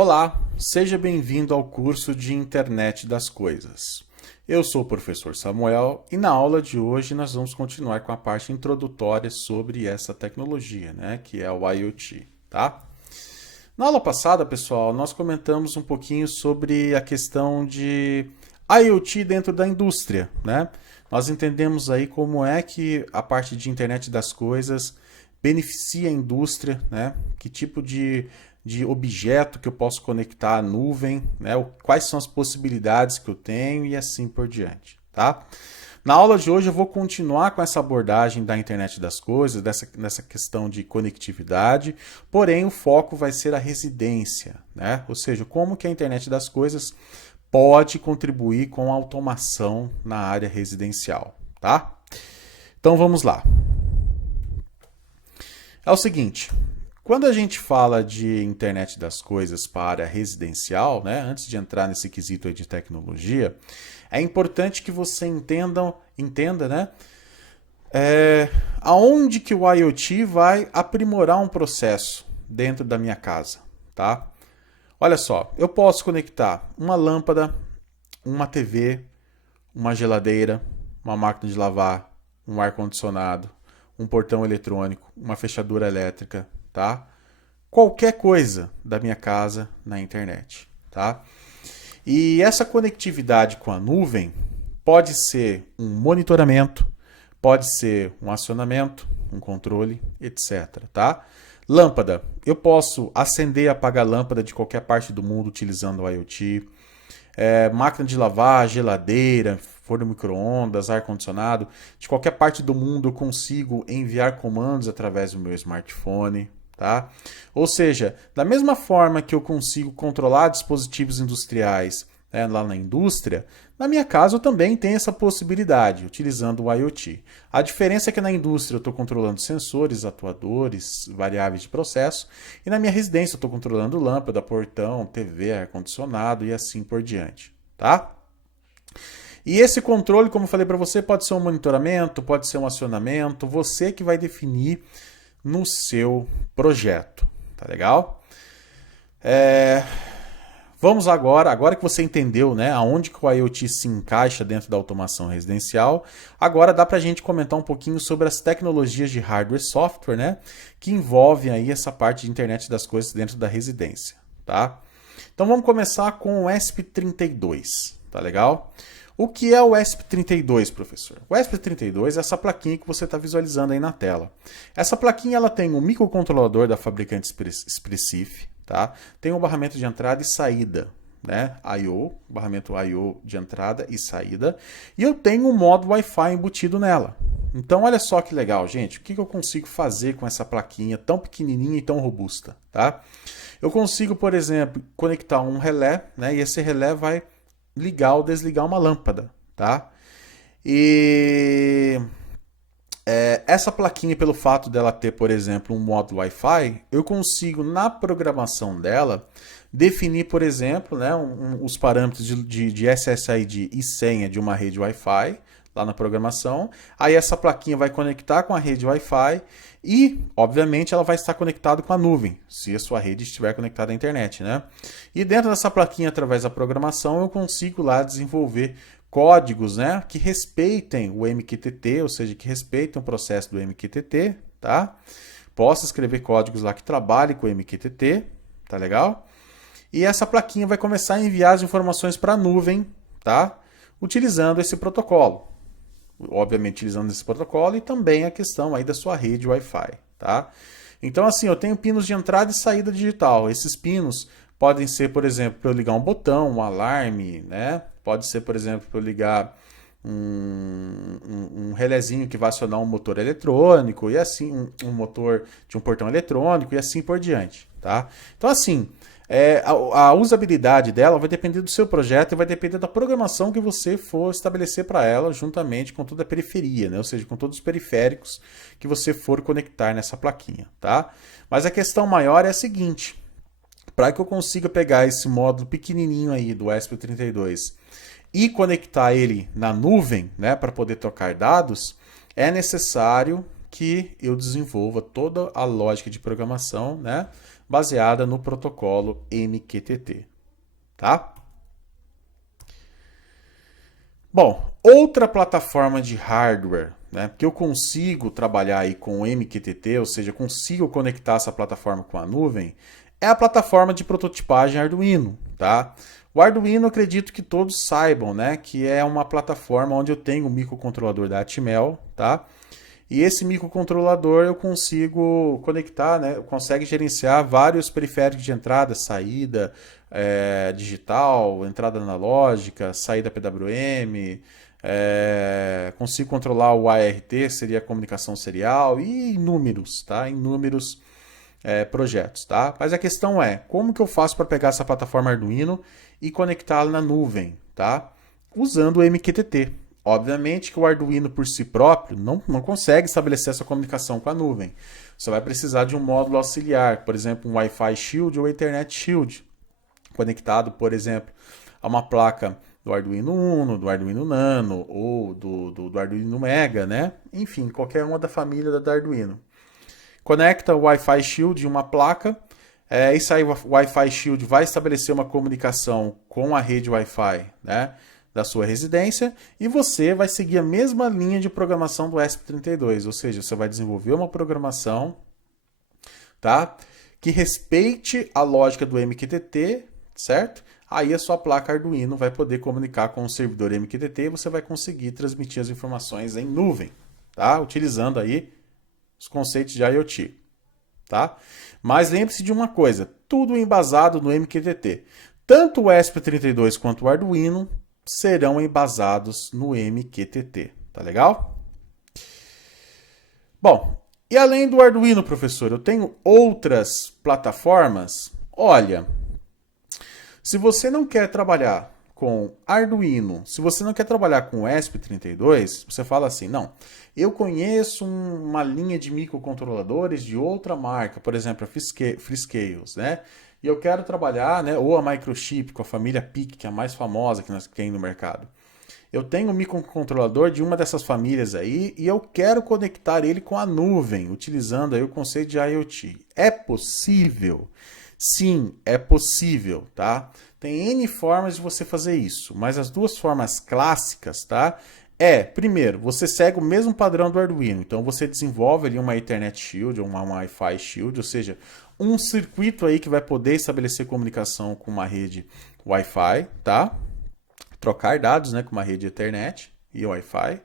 Olá, seja bem-vindo ao curso de Internet das Coisas. Eu sou o professor Samuel e na aula de hoje nós vamos continuar com a parte introdutória sobre essa tecnologia, que é o IoT, tá? Na aula passada, pessoal, nós comentamos um pouquinho sobre a questão de IoT dentro da indústria, Nós entendemos aí como é que a parte de internet das coisas beneficia a indústria, Que tipo de objeto que eu posso conectar à nuvem, Quais são as possibilidades que eu tenho e assim por diante, tá? Na aula de hoje eu vou continuar com essa abordagem da internet das coisas, nessa questão de conectividade, porém o foco vai ser a residência, Ou seja, como que a internet das coisas pode contribuir com a automação na área residencial, tá? Então vamos lá. É o seguinte, quando a gente fala de internet das coisas para a área residencial, antes de entrar nesse quesito aí de tecnologia, é importante que você entenda, aonde que o IoT vai aprimorar um processo dentro da minha casa, tá? Olha só, eu posso conectar uma lâmpada, uma TV, uma geladeira, uma máquina de lavar, um ar-condicionado, um portão eletrônico, uma fechadura elétrica, tá? Qualquer coisa da minha casa na internet, tá? E essa conectividade com a nuvem pode ser um monitoramento, pode ser um acionamento, um controle, etc, tá? Lâmpada, eu posso acender e apagar a lâmpada de qualquer parte do mundo utilizando o IoT. Máquina de lavar, geladeira, forno micro-ondas, ar-condicionado, de qualquer parte do mundo eu consigo enviar comandos através do meu smartphone, tá? Ou seja, da mesma forma que eu consigo controlar dispositivos industriais lá na indústria, na minha casa eu também tenho essa possibilidade, utilizando o IoT. A diferença é que na indústria eu estou controlando sensores, atuadores, variáveis de processo, e na minha residência eu estou controlando lâmpada, portão, TV, ar-condicionado e assim por diante, tá? E esse controle, como eu falei para você, pode ser um monitoramento, pode ser um acionamento, você que vai definir no seu projeto, tá legal? Vamos agora que você entendeu, aonde que o IoT se encaixa dentro da automação residencial, agora dá para a gente comentar um pouquinho sobre as tecnologias de hardware e software, que envolvem aí essa parte de internet das coisas dentro da residência, tá? Então vamos começar com o ESP32, tá legal? O que é o ESP32, professor? O ESP32 é essa plaquinha que você está visualizando aí na tela. Essa plaquinha ela tem um microcontrolador da fabricante Espressif, tá? Tem um barramento de entrada e saída, I/O, barramento I/O de entrada e saída. E eu tenho um modo Wi-Fi embutido nela. Então olha só que legal, gente. O que eu consigo fazer com essa plaquinha tão pequenininha e tão robusta, tá? Eu consigo, por exemplo, conectar um relé, e esse relé vai ligar ou desligar uma lâmpada, tá? E essa plaquinha, pelo fato dela ter, por exemplo, um modo Wi-Fi, eu consigo, na programação dela, definir, por exemplo, os parâmetros de SSID e senha de uma rede Wi-Fi, lá na programação. Aí essa plaquinha vai conectar com a rede Wi-Fi e, obviamente, ela vai estar conectada com a nuvem, se a sua rede estiver conectada à internet, E dentro dessa plaquinha, através da programação, eu consigo lá desenvolver códigos, que respeitem o MQTT, ou seja, que respeitem o processo do MQTT, tá? Posso escrever códigos lá que trabalhem com o MQTT, tá legal? E essa plaquinha vai começar a enviar as informações para a nuvem, tá? Utilizando esse protocolo. Obviamente utilizando esse protocolo e também a questão aí da sua rede Wi-Fi, tá? Então assim, eu tenho pinos de entrada e saída digital. Esses pinos podem ser, por exemplo, para eu ligar um botão, um alarme, Pode ser, por exemplo, para eu ligar um relézinho que vai acionar um motor eletrônico e assim, um motor de um portão eletrônico e assim por diante, tá? Então assim, a usabilidade dela vai depender do seu projeto e vai depender da programação que você for estabelecer para ela, juntamente com toda a periferia, ou seja, com todos os periféricos que você for conectar nessa plaquinha, tá? Mas a questão maior é a seguinte: para que eu consiga pegar esse módulo pequenininho aí do ESP32 e conectar ele na nuvem, para poder trocar dados, é necessário que eu desenvolva toda a lógica de programação, baseada no protocolo MQTT, tá? Bom, outra plataforma de hardware, né, que eu consigo trabalhar aí com o MQTT, ou seja, consigo conectar essa plataforma com a nuvem, é a plataforma de prototipagem Arduino, tá? O Arduino, eu acredito que todos saibam, né, que é uma plataforma onde eu tenho um microcontrolador da Atmel, tá? E esse microcontrolador eu consigo conectar, né? Consegue gerenciar vários periféricos de entrada, saída, digital, entrada analógica, saída PWM. Consigo controlar o ART, seria a comunicação serial, e inúmeros, tá? Inúmeros projetos, tá? Mas a questão é, como que eu faço para pegar essa plataforma Arduino e conectá-la na nuvem, tá? Usando o MQTT. Obviamente que o Arduino por si próprio não consegue estabelecer essa comunicação com a nuvem. Você vai precisar de um módulo auxiliar, por exemplo, um Wi-Fi Shield ou Ethernet Shield, conectado, por exemplo, a uma placa do Arduino Uno, do Arduino Nano ou do Arduino Mega, né? Enfim, qualquer uma da família da Arduino. Conecta o Wi-Fi Shield em uma placa, isso aí o Wi-Fi Shield vai estabelecer uma comunicação com a rede Wi-Fi, né, da sua residência, e você vai seguir a mesma linha de programação do ESP32, ou seja, você vai desenvolver uma programação, tá, que respeite a lógica do MQTT, certo? Aí a sua placa Arduino vai poder comunicar com o servidor MQTT e você vai conseguir transmitir as informações em nuvem, tá? Utilizando aí os conceitos de IoT, tá? Mas lembre-se de uma coisa, tudo embasado no MQTT. Tanto o ESP32 quanto o Arduino serão embasados no MQTT, tá legal? Bom, e além do Arduino, professor, eu tenho outras plataformas? Olha, se você não quer trabalhar com Arduino, se você não quer trabalhar com ESP32, você fala assim, não, eu conheço uma linha de microcontroladores de outra marca, por exemplo, a Freescales, né? E eu quero trabalhar, né, ou a Microchip, com a família PIC, que é a mais famosa que nós temos no mercado. Eu tenho um microcontrolador de uma dessas famílias aí e eu quero conectar ele com a nuvem, utilizando aí o conceito de IoT. É possível? Sim, é possível, tá? Tem N formas de você fazer isso, mas as duas formas clássicas, tá? Primeiro, você segue o mesmo padrão do Arduino, então você desenvolve ali uma Ethernet Shield ou uma Wi-Fi Shield, ou seja, um circuito aí que vai poder estabelecer comunicação com uma rede Wi-Fi, tá? Trocar dados, né, com uma rede Ethernet e Wi-Fi.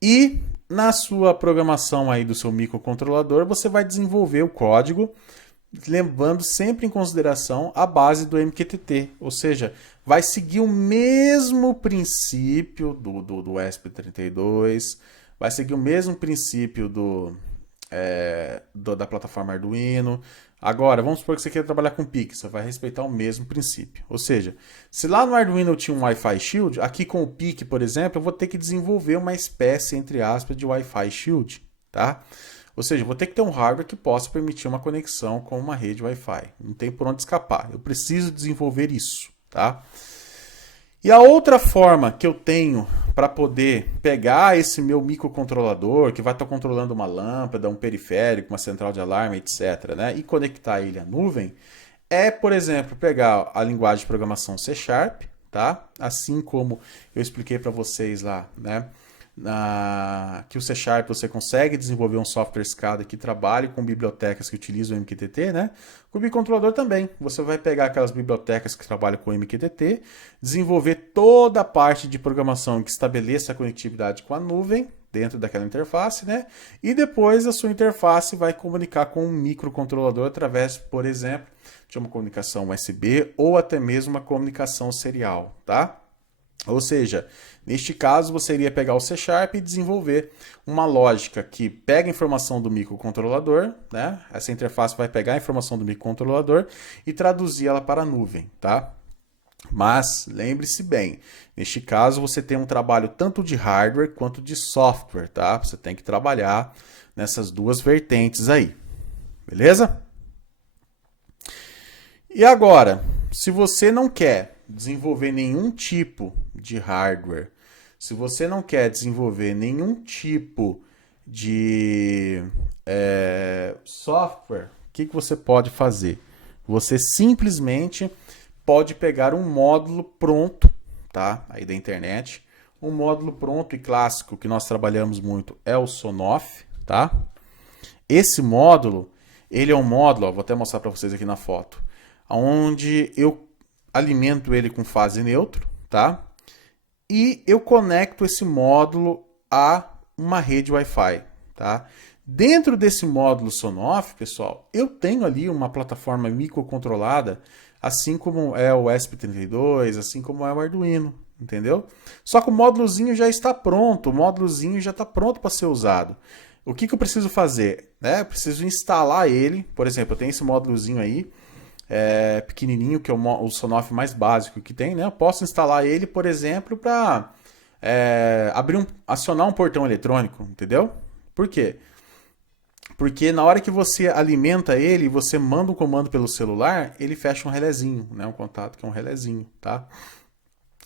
E na sua programação aí do seu microcontrolador, você vai desenvolver o código levando sempre em consideração a base do MQTT, ou seja, vai seguir o mesmo princípio do ESP32, vai seguir o mesmo princípio da plataforma Arduino. Agora, vamos supor que você queira trabalhar com PIC, você vai respeitar o mesmo princípio. Ou seja, se lá no Arduino eu tinha um Wi-Fi Shield, aqui com o PIC, por exemplo, eu vou ter que desenvolver uma espécie, entre aspas, de Wi-Fi Shield, tá? Ou seja, eu vou ter que ter um hardware que possa permitir uma conexão com uma rede Wi-Fi. Não tem por onde escapar. Eu preciso desenvolver isso, tá? E a outra forma que eu tenho para poder pegar esse meu microcontrolador, que vai estar controlando uma lâmpada, um periférico, uma central de alarme, etc., né, e conectar ele à nuvem, por exemplo, pegar a linguagem de programação C#, tá? Assim como eu expliquei para vocês lá, né? Que o C# você consegue desenvolver um software SCADA que trabalhe com bibliotecas que utilizam o MQTT, né? Com o microcontrolador também. Você vai pegar aquelas bibliotecas que trabalham com o MQTT, desenvolver toda a parte de programação que estabeleça a conectividade com a nuvem dentro daquela interface, né? E depois a sua interface vai comunicar com um microcontrolador através, por exemplo, de uma comunicação USB ou até mesmo uma comunicação serial, tá? Ou seja, neste caso você iria pegar o C# e desenvolver uma lógica que pega a informação do microcontrolador, né? Essa interface vai pegar a informação do microcontrolador e traduzir ela para a nuvem, tá? Mas lembre-se bem, neste caso você tem um trabalho tanto de hardware quanto de software, tá? Você tem que trabalhar nessas duas vertentes aí, beleza? E agora, se você não quer desenvolver nenhum tipo de hardware, se você não quer desenvolver nenhum tipo de software que você pode fazer? Você simplesmente pode pegar um módulo pronto, tá? Aí da internet. Um módulo pronto e clássico que nós trabalhamos muito é o Sonoff, tá? Esse módulo, ele é um módulo, ó, vou até mostrar para vocês aqui na foto, onde eu alimento ele com fase neutro, tá? E eu conecto esse módulo a uma rede Wi-Fi, tá? Dentro desse módulo Sonoff, pessoal, eu tenho ali uma plataforma microcontrolada, assim como é o ESP32, assim como é o Arduino, entendeu? Só que o módulozinho já está pronto, o módulozinho já está pronto para ser usado. O que eu preciso fazer? Eu preciso instalar ele, por exemplo, eu tenho esse módulozinho aí, pequenininho, que é o Sonoff mais básico que tem, né? Eu posso instalar ele, por exemplo, para acionar um portão eletrônico, entendeu? Por quê? Porque na hora que você alimenta ele, você manda um comando pelo celular, ele fecha um relézinho, né? Um contato que é um relézinho, tá?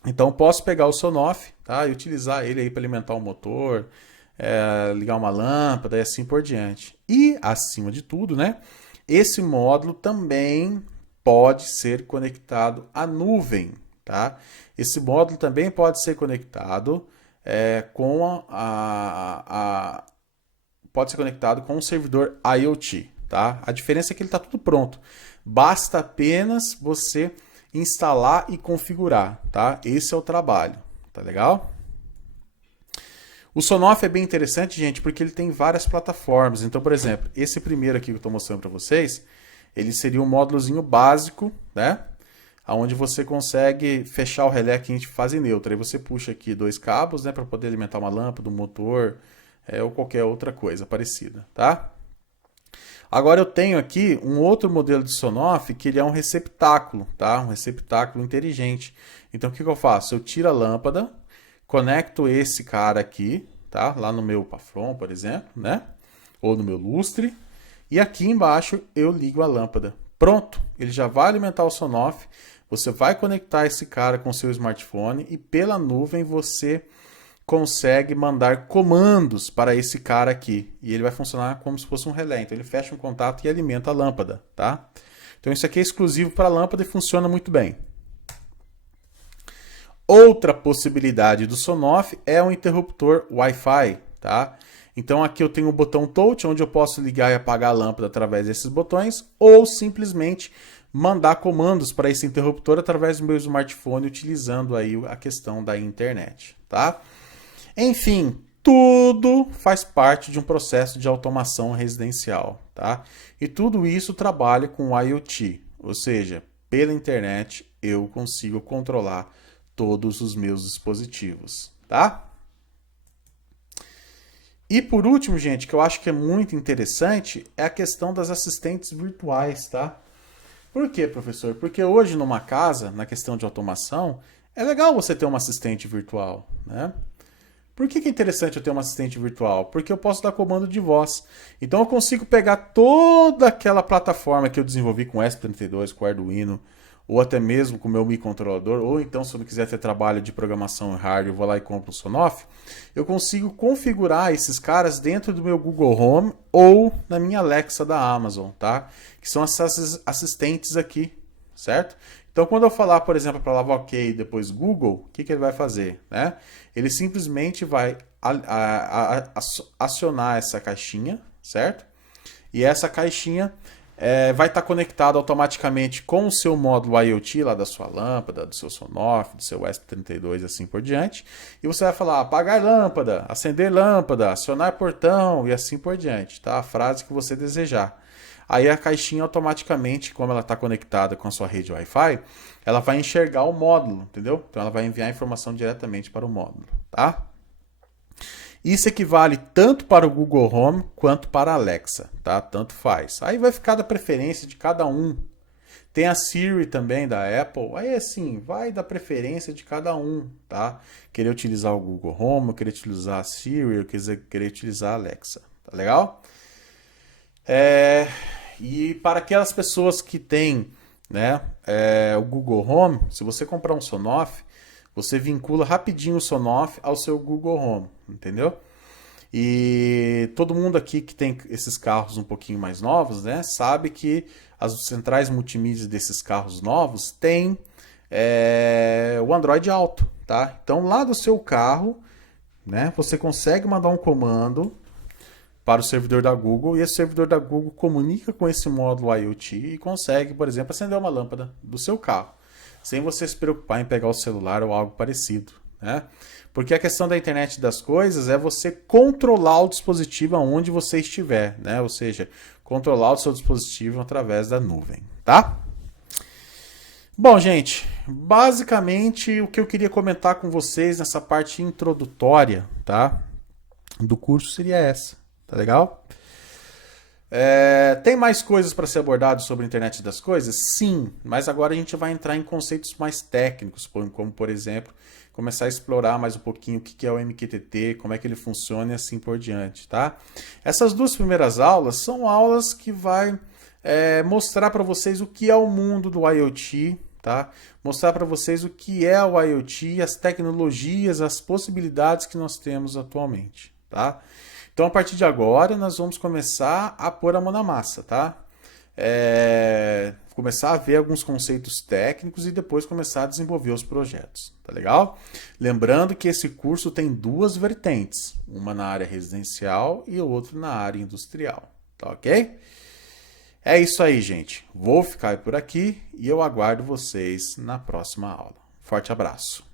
Então eu posso pegar o Sonoff, tá? E utilizar ele aí para alimentar o motor, ligar uma lâmpada e assim por diante. E acima de tudo, né? Esse módulo também pode ser conectado à nuvem, tá? Esse módulo também pode ser conectado pode ser conectado com um servidor IoT, tá? A diferença é que ele está tudo pronto. Basta apenas você instalar e configurar, tá? Esse é o trabalho, tá legal? O Sonoff é bem interessante, gente, porque ele tem várias plataformas. Então, por exemplo, esse primeiro aqui que eu estou mostrando para vocês, ele seria um módulozinho básico, né? Onde você consegue fechar o relé aqui em fase neutra. Aí você puxa aqui 2 cabos, né, para poder alimentar uma lâmpada, um motor, ou qualquer outra coisa parecida, tá? Agora eu tenho aqui um outro modelo de Sonoff que ele é um receptáculo, tá? Um receptáculo inteligente. Então o que eu faço? Eu tiro a lâmpada, conecto esse cara aqui, tá? Lá no meu Pafron, por exemplo, né? Ou no meu lustre. E aqui embaixo eu ligo a lâmpada. Pronto, ele já vai alimentar o Sonoff. Você vai conectar esse cara com o seu smartphone e pela nuvem você consegue mandar comandos para esse cara aqui. E ele vai funcionar como se fosse um relé. Então ele fecha um contato e alimenta a lâmpada, tá? Então isso aqui é exclusivo para a lâmpada e funciona muito bem. Outra possibilidade do Sonoff é um interruptor Wi-Fi, tá? Então aqui eu tenho o botão touch, onde eu posso ligar e apagar a lâmpada através desses botões, ou simplesmente mandar comandos para esse interruptor através do meu smartphone, utilizando aí a questão da internet, tá? Enfim, tudo faz parte de um processo de automação residencial, tá? E tudo isso trabalha com IoT, ou seja, pela internet eu consigo controlar todos os meus dispositivos, tá? E por último, gente, que eu acho que é muito interessante, é a questão das assistentes virtuais, tá? Por quê, professor? Porque hoje numa casa, na questão de automação, é legal você ter uma assistente virtual, né? Por que é interessante eu ter uma assistente virtual? Porque eu posso dar comando de voz. Então eu consigo pegar toda aquela plataforma que eu desenvolvi com o ESP32, com o Arduino, ou até mesmo com o meu microcontrolador, ou então se eu não quiser ter trabalho de programação em hardware, eu vou lá e compro o Sonoff, eu consigo configurar esses caras dentro do meu Google Home ou na minha Alexa da Amazon, tá? Que são essas assistentes aqui, certo? Então quando eu falar, por exemplo, para lavar OK e depois Google, o que ele vai fazer, né? Ele simplesmente vai acionar essa caixinha, certo? E essa caixinha vai estar conectada automaticamente com o seu módulo IoT lá da sua lâmpada, do seu Sonoff, do seu ESP32 e assim por diante. E você vai falar apagar lâmpada, acender lâmpada, acionar portão e assim por diante, tá? A frase que você desejar. Aí a caixinha automaticamente, como ela está conectada com a sua rede Wi-Fi, ela vai enxergar o módulo, entendeu? Então ela vai enviar a informação diretamente para o módulo, tá? Isso equivale tanto para o Google Home quanto para a Alexa, tá? Tanto faz. Aí vai ficar da preferência de cada um. Tem a Siri também da Apple. Aí assim, vai da preferência de cada um, tá? Querer utilizar o Google Home, querer utilizar a Siri, ou querer utilizar a Alexa, tá legal? E para aquelas pessoas que têm, né, o Google Home, se você comprar um Sonoff, você vincula rapidinho o Sonoff ao seu Google Home, entendeu? E todo mundo aqui que tem esses carros um pouquinho mais novos, né, sabe que as centrais multimídia desses carros novos têm o Android Auto, tá? Então lá do seu carro, né, você consegue mandar um comando para o servidor da Google e esse servidor da Google comunica com esse módulo IoT e consegue, por exemplo, acender uma lâmpada do seu carro, sem você se preocupar em pegar o celular ou algo parecido, né? Porque a questão da internet das coisas é você controlar o dispositivo aonde você estiver, né? Ou seja, controlar o seu dispositivo através da nuvem, tá? Bom, gente, basicamente o que eu queria comentar com vocês nessa parte introdutória, tá, do curso seria essa, tá legal? Tem mais coisas para ser abordado sobre a internet das coisas? Sim, mas agora a gente vai entrar em conceitos mais técnicos, como por exemplo, começar a explorar mais um pouquinho o que é o MQTT, como é que ele funciona e assim por diante, tá? Essas duas primeiras aulas são aulas que vai mostrar para vocês o que é o mundo do IoT, tá? Mostrar para vocês o que é o IoT, as tecnologias, as possibilidades que nós temos atualmente, tá? Então, a partir de agora, nós vamos começar a pôr a mão na massa, tá? Começar a ver alguns conceitos técnicos e depois começar a desenvolver os projetos, tá legal? Lembrando que esse curso tem duas vertentes, uma na área residencial e outra na área industrial, tá ok? É isso aí, gente. Vou ficar por aqui e eu aguardo vocês na próxima aula. Forte abraço!